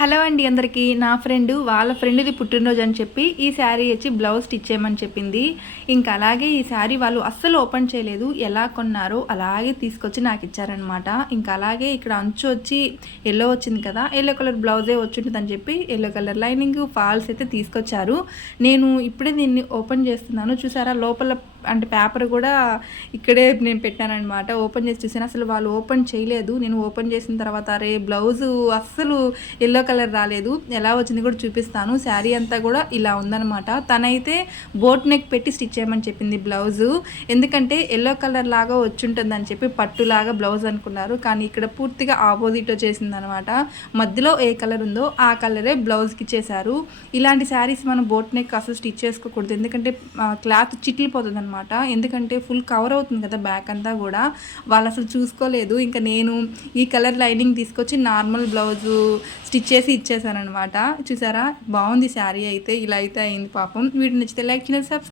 Hello అండి అందరికీ. నా ఫ్రెండ్ వాళ్ళ ఫ్రెండ్ది పుట్టినరోజు అని చెప్పి ఈ శారీ వచ్చి బ్లౌజ్ స్టిచ్ చేయమని చెప్పింది. ఇంకా అలాగే ఈ శారీ వాళ్ళు అస్సలు ఓపెన్ చేయలేదు. ఎలా కొన్నారో అలాగే తీసుకొచ్చి నాకు ఇచ్చారనమాట ఇంకా అలాగే ఇక్కడ అంచు వచ్చి ఎల్లో వచ్చింది కదా ఎల్లో కలర్ బ్లౌజే వచ్చింటుందని చెప్పి ఎల్లో కలర్ లైనింగ్ ఫాల్స్ అయితే తీసుకొచ్చారు. నేను ఇప్పుడే దీన్ని ఓపెన్ చేస్తున్నాను. చూసారా? లోపల అంటే పేపర్ కూడా ఇక్కడే నేను పెట్టానమాట ఓపెన్ చేసి చూసాను అసలు వాళ్ళు ఓపెన్ చేయలేదు. నేను ఓపెన్ చేసిన తర్వాత అరే బ్లౌజు అస్సలు ఎల్లో కలర్ రాలేదు. ఎలా వచ్చింది కూడా చూపిస్తాను. శారీ అంతా కూడా ఇలా ఉందనమాట తనైతే బోట్ నెక్ పెట్టి స్టిచ్ చేయమని చెప్పింది బ్లౌజు. ఎందుకంటే ఎల్లో కలర్ లాగా వచ్చుంటుందని చెప్పి పట్టులాగా బ్లౌజ్ అనుకున్నారు. కానీ ఇక్కడ పూర్తిగా ఆపోజిట్ వచ్చేసింది అనమాట మధ్యలో ఏ కలర్ ఉందో ఆ కలరే బ్లౌజ్కి ఇచ్చేసారు ఇలాంటి శారీస్ మనం బోట్ నెక్ అసలు స్టిచ్ చేసుకోకూడదు. ఎందుకంటే క్లాత్ చిట్లిపోతుంది అనమాట ఎందుకంటే ఫుల్ కవర్ అవుతుంది కదా బ్యాక్ అంతా కూడా. వాళ్ళు అసలు చూసుకోలేదు. ఇంకా నేను ఈ కలర్ లైనింగ్ తీసుకొచ్చి నార్మల్ బ్లౌజు స్టిచ్ చేసి ఇచ్చేసాను అనమాట చూసారా? బాగుంది శారీ అయితే. ఇలా అయితే అయింది పాపం. వీటిని నచ్చితే లైక్ చేయండి సబ్స్క్రైబ్